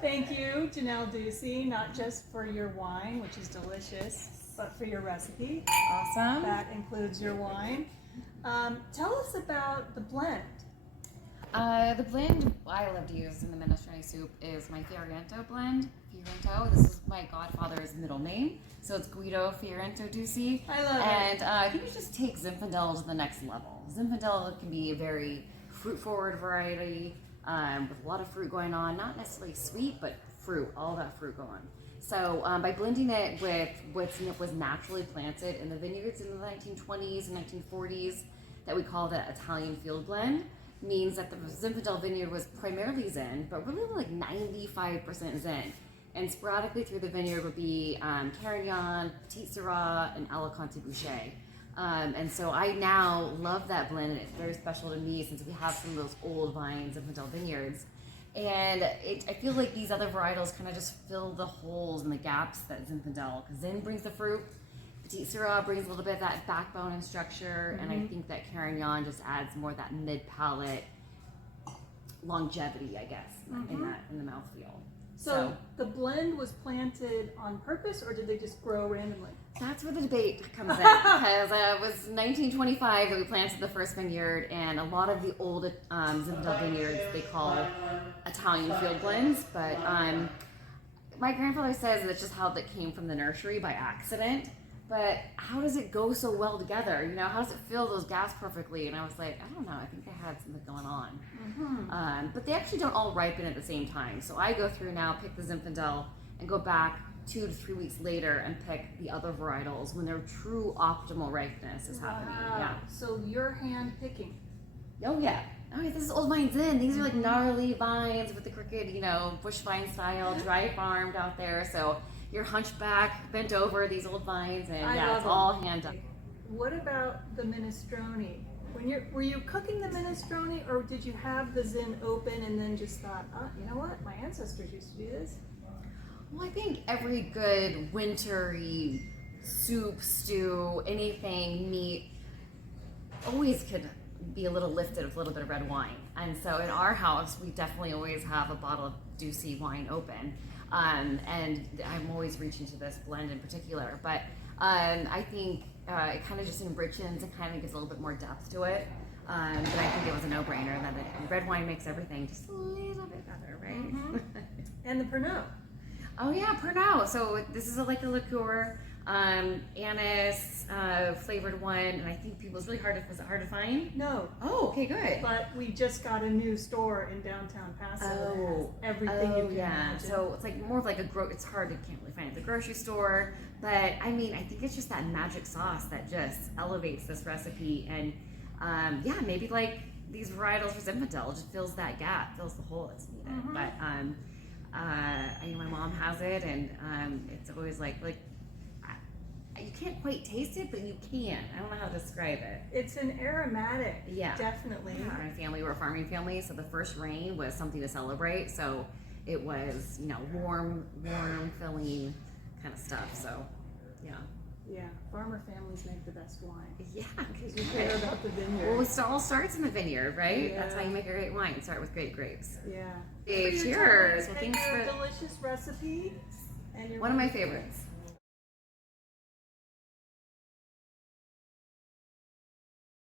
Thank you, Janell Dusi, not just for your wine, which is delicious, but for your recipe. Awesome. That includes your wine. Tell us about the blend. The blend I love to use in the minestrone soup is my Fiorento blend. Fiorento, this is my godfather's middle name, so it's Guido Fiorento Dusi. I love it. And I think you just take Zinfandel to the next level. Zinfandel can be a very fruit-forward variety with a lot of fruit going on, not necessarily sweet, but fruit, all that fruit going. So by blending it with what was naturally planted in the vineyards in the 1920s and 1940s, that we call the Italian field blend, means that the Zinfandel vineyard was primarily Zin, but really like 95% Zin. And sporadically through the vineyard would be Carignan, Petit Syrah, and Alicante Bouschet. And so I now love that blend, and it's very special to me since we have some of those old vines of Zinfandel vineyards. And I feel like these other varietals kind of just fill the holes and the gaps that Zinfandel, because Zin brings the fruit, Petit Syrah brings a little bit of that backbone and structure, and I think that Carignan just adds more of that mid-palate longevity, I guess, in the mouthfeel. So the blend was planted on purpose, or did they just grow randomly? That's where the debate comes in, because it was 1925 that we planted the first vineyard, and a lot of the old Zinfandel vineyards they call Italian field blends, but my grandfather says that's just how that came from the nursery by accident. But how does it go so well together? You know, how does it fill those gaps perfectly? And I was like, I don't know. I think I had something going on. But they actually don't all ripen at the same time. So I go through now, pick the Zinfandel, and go back 2 to 3 weeks later and pick the other varietals when their true optimal ripeness is happening. Yeah. So you're hand picking. Oh yeah. Oh, yeah, this is old vines in. These are like gnarly vines with the crooked, bush vine style, dry farmed out there. So you're hunchback, bent over these old vines, and it's all hand done. What about the minestrone? Were you cooking the minestrone, or did you have the Zin open and then just thought, you know what, my ancestors used to do this? Well, I think every good wintry soup, stew, anything, meat, always could be a little lifted with a little bit of red wine. And so in our house, we definitely always have a bottle of Dusi wine open. And I'm always reaching to this blend in particular. But I think it kind of just enriches and kind of gives a little bit more depth to it. But I think it was a no-brainer that red wine makes everything just a little bit better, right? And the Pernod. Oh yeah, Pernod. So this is like a liqueur, anise flavored one, and I think was it hard to find? No. Oh, okay, good. But we just got a new store in downtown Paso that has everything you can imagine. So it's like more of like it's hard, you can't really find it at the grocery store, but I mean, I think it's just that magic sauce that just elevates this recipe, and maybe like these varietals for Zinfandel just fills that gap, fills the hole that's needed. But I know my mom has it, and it's always like you can't quite taste it, but you can. I don't know how to describe it. It's an aromatic, definitely. Yeah, my family, we're a farming family, so the first rain was something to celebrate. So it was, warm, filling kind of stuff. So, yeah. Yeah, farmer families make the best wine. Yeah, because you care about the vineyard. Well, it all starts in the vineyard, right? Yeah. That's how you make a great wine. Start with great grapes. Yeah. Hey, cheers. Well, thanks for a delicious recipe. And one of my favorites.